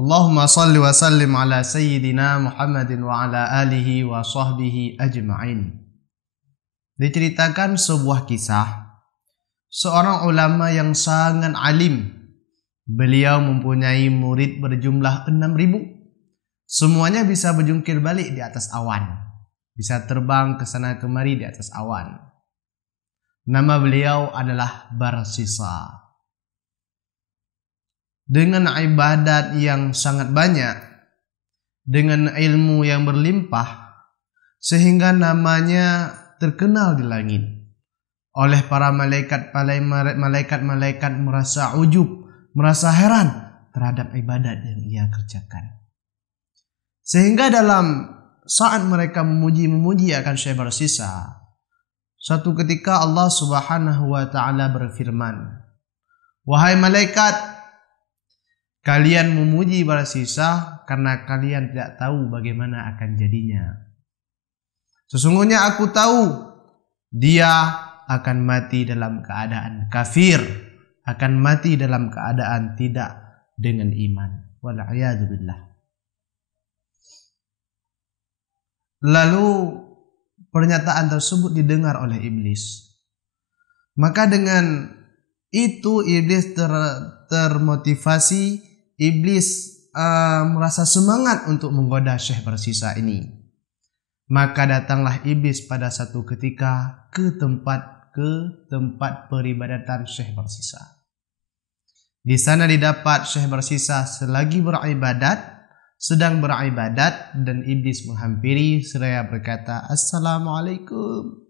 Allahumma salli wa sallim ala sayyidina Muhammadin wa ala alihi wa sahbihi ajma'in. Diceritakan sebuah kisah seorang ulama yang sangat alim. Beliau mempunyai murid berjumlah 6.000. Semuanya bisa berjungkir balik di atas awan, bisa terbang ke sana kemari di atas awan. Nama beliau adalah Barsisa. Dengan ibadat yang sangat banyak, dengan ilmu yang berlimpah, sehingga namanya terkenal di langit. Oleh para malaikat merasa ujub, merasa heran terhadap ibadat yang ia kerjakan. Sehingga dalam saat mereka memuji akan Syekh Barsisa, suatu ketika Allah Subhanahu wa taala berfirman, "Wahai malaikat, kalian memuji Barsisa karena kalian tidak tahu bagaimana akan jadinya. Sesungguhnya aku tahu dia akan mati dalam keadaan kafir, akan mati dalam keadaan tidak dengan iman. Wal'iyadzubillah." Lalu pernyataan tersebut didengar oleh iblis. Maka dengan itu iblis termotivasi, iblis merasa semangat untuk menggoda Syekh Barsisa ini. Maka datanglah iblis pada satu ketika ke tempat peribadatan Syekh Barsisa. Di sana didapat Syekh Barsisa sedang beribadat, dan iblis menghampiri seraya berkata, "Assalamualaikum.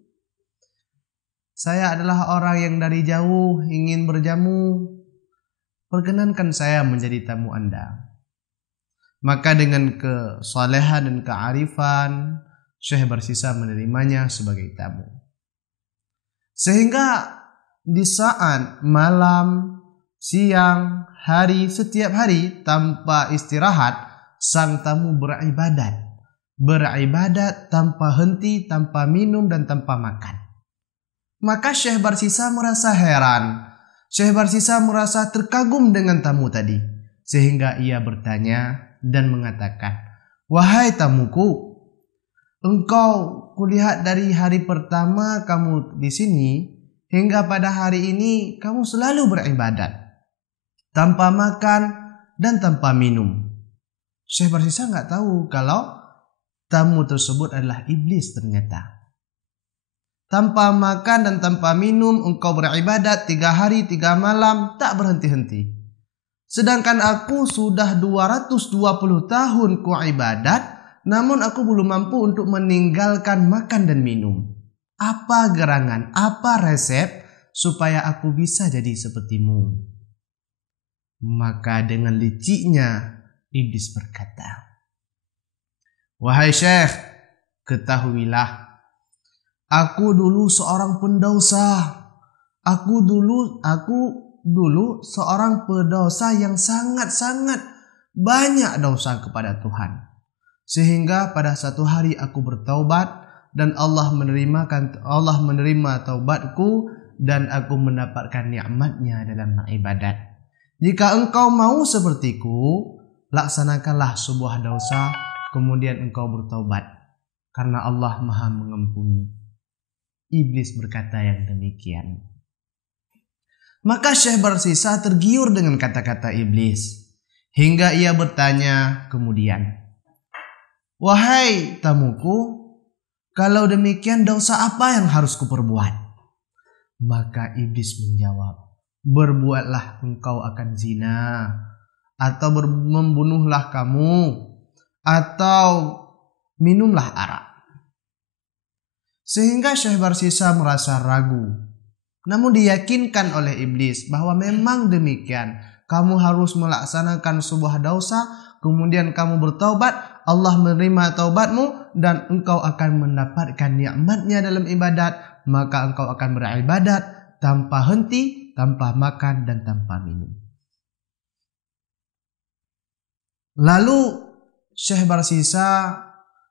Saya adalah orang yang dari jauh ingin berjamu. Perkenankan saya menjadi tamu Anda." Maka dengan kesalehan dan kearifan, Syekh Barsisa menerimanya sebagai tamu. Sehingga di saat malam, siang, hari, setiap hari tanpa istirahat, sang tamu beribadat tanpa henti, tanpa minum dan tanpa makan. Maka Syekh Barsisa merasa heran. Syekh Barsisa merasa terkagum dengan tamu tadi, sehingga ia bertanya dan mengatakan, "Wahai tamuku, engkau kulihat dari hari pertama kamu di sini hingga pada hari ini kamu selalu beribadat tanpa makan dan tanpa minum." Syekh Barsisa nggak tahu kalau tamu tersebut adalah iblis ternyata. Tanpa makan dan tanpa minum engkau beribadat 3 hari 3 malam tak berhenti-henti. Sedangkan aku sudah 220 tahun ku ibadat, namun aku belum mampu untuk meninggalkan makan dan minum. Apa gerangan, apa resep supaya aku bisa jadi sepertimu? Maka dengan liciknya iblis berkata, "Wahai Syekh, ketahuilah, aku dulu seorang pendosa. Aku dulu seorang pendosa yang sangat-sangat banyak dosa kepada Tuhan. Sehingga pada satu hari aku bertaubat dan Allah menerima taubatku dan aku mendapatkan nikmatnya dalam beribadat. Jika engkau mau sepertiku, laksanakanlah sebuah dosa, kemudian engkau bertaubat, karena Allah Maha mengampuni." Iblis berkata yang demikian. Maka Syekh Barsisa tergiur dengan kata-kata iblis, hingga ia bertanya kemudian, "Wahai tamuku, kalau demikian dosa apa yang harus kuperbuat?" Maka iblis menjawab, "Berbuatlah engkau akan zina, atau membunuhlah kamu, atau minumlah arak." Sehingga Syekh Barsisa merasa ragu. Namun diyakinkan oleh iblis bahwa memang demikian. Kamu harus melaksanakan sebuah dosa, kemudian kamu bertaubat, Allah menerima taubatmu, dan engkau akan mendapatkan nikmatnya dalam ibadat. Maka engkau akan beribadat tanpa henti, tanpa makan dan tanpa minum. Lalu Syekh Barsisa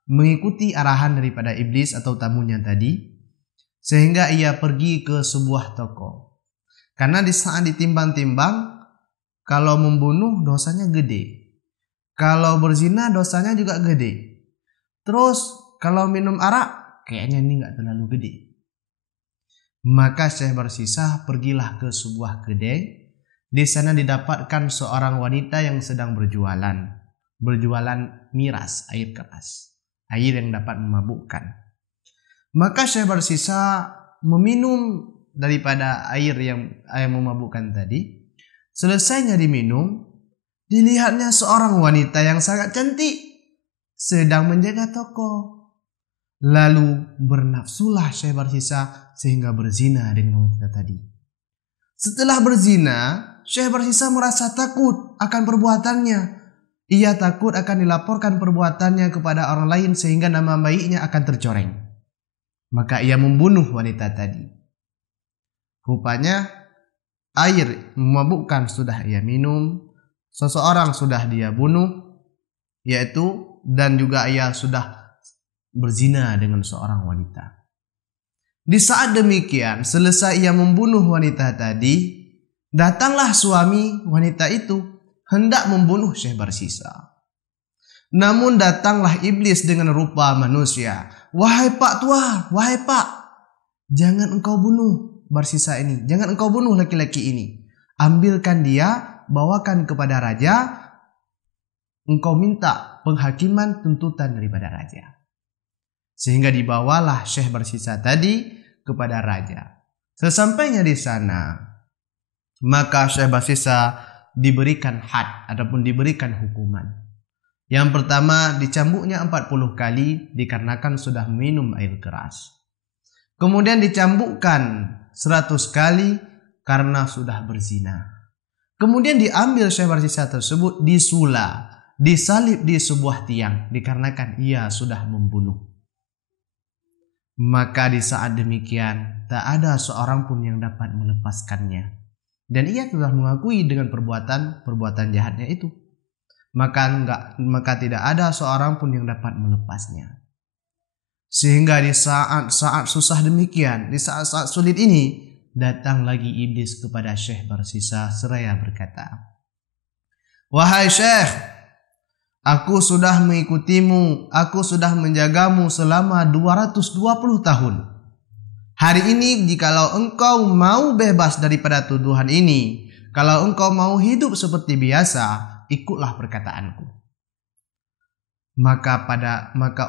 mengikuti arahan daripada iblis atau tamunya tadi, sehingga ia pergi ke sebuah toko. Karena di saat ditimbang-timbang, kalau membunuh dosanya gede, Kalau berzina dosanya juga gede. Terus kalau minum arak kayaknya ini nggak terlalu gede. Maka Syekh Barsisa pergilah ke sebuah kedai. Di sana didapatkan seorang wanita yang sedang berjualan miras, air keras, air yang dapat memabukkan. Maka Syekh Barsisa meminum daripada air yang memabukkan tadi. Selesainya diminum, dilihatnya seorang wanita yang sangat cantik sedang menjaga toko. Lalu bernafsulah Syekh Barsisa sehingga berzina dengan wanita tadi. Setelah berzina, Syekh Barsisa merasa takut akan perbuatannya. Ia takut akan dilaporkan perbuatannya kepada orang lain sehingga nama baiknya akan tercoreng. Maka ia membunuh wanita tadi. Rupanya air memabukkan sudah ia minum, seseorang sudah dia bunuh, dan juga ia sudah berzina dengan seorang wanita. Di saat demikian, selesai ia membunuh wanita tadi, datanglah suami wanita itu hendak membunuh Syekh Barsisa. Namun datanglah iblis dengan rupa manusia. Wahai Pak Tua, wahai Pak, jangan engkau bunuh Barsisa ini, jangan engkau bunuh laki-laki ini. Ambilkan dia, bawakan kepada raja, engkau minta penghakiman tuntutan daripada raja. Sehingga dibawalah Syekh Barsisa tadi kepada raja. Sesampainya di sana, maka Syekh Barsisa diberikan had ataupun diberikan hukuman. Yang pertama, dicambuknya 40 kali dikarenakan sudah minum air keras. Kemudian dicambukkan 100 kali karena sudah berzina. Kemudian diambil Syekh Barsisa tersebut, disula, disalib di sebuah tiang dikarenakan ia sudah membunuh. Maka di saat demikian tak ada seorang pun yang dapat melepaskannya. Dan ia telah mengakui dengan perbuatan jahatnya itu. Maka tidak ada seorang pun yang dapat melepasnya. Sehingga di saat-saat susah demikian, di saat-saat sulit ini, datang lagi iblis kepada Syekh Barsisa seraya berkata, "Wahai Syekh, aku sudah mengikutimu, aku sudah menjagamu selama 220 tahun. Hari ini jikalau engkau mau bebas daripada tuduhan ini, kalau engkau mau hidup seperti biasa, ikutlah perkataanku." Maka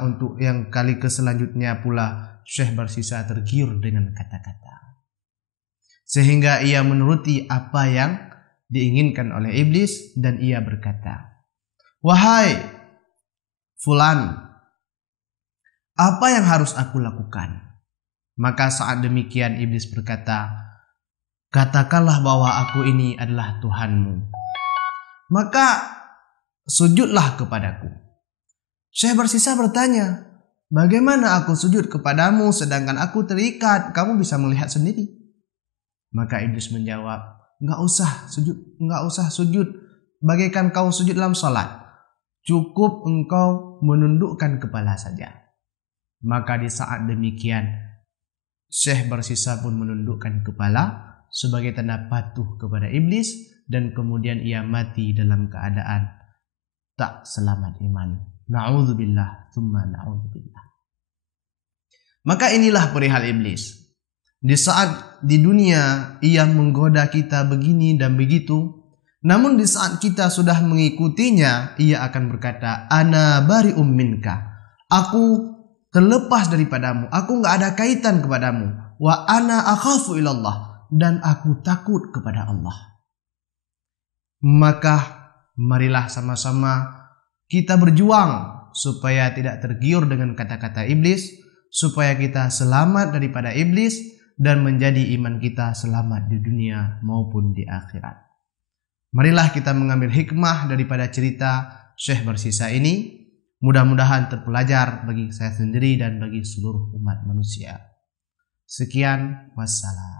untuk yang kali selanjutnya pula Syekh Barsisa tergiur dengan kata-kata. Sehingga ia menuruti apa yang diinginkan oleh iblis dan ia berkata, "Wahai Fulan, apa yang harus aku lakukan?" Maka saat demikian iblis berkata, "Katakanlah bahwa aku ini adalah Tuhanmu. Maka sujudlah kepadaku." Syekh Barsisa bertanya, "Bagaimana aku sujud kepadamu sedangkan aku terikat? Kamu bisa melihat sendiri." Maka iblis menjawab, "Enggak usah sujud. Bagaikan kau sujud dalam salat. Cukup engkau menundukkan kepala saja." Maka di saat demikian Syekh Barsisa pun menundukkan kepala sebagai tanda patuh kepada iblis, dan kemudian ia mati dalam keadaan tak selamat iman. Na'udzubillah, tsumma na'udzubillah. Maka inilah perihal iblis. Di saat di dunia ia menggoda kita begini dan begitu, namun di saat kita sudah mengikutinya, ia akan berkata, "Ana bari'um minka." Aku terlepas daripadamu, aku enggak ada kaitan kepadamu. Wa ana akhafu ilallah, dan aku takut kepada Allah. Maka marilah sama-sama kita berjuang supaya tidak tergiur dengan kata-kata iblis, supaya kita selamat daripada iblis dan menjadi iman kita selamat di dunia maupun di akhirat. Marilah kita mengambil hikmah daripada cerita Syekh Barsisa ini. Mudah-mudahan terpelajar bagi saya sendiri dan bagi seluruh umat manusia. Sekian, wassalam.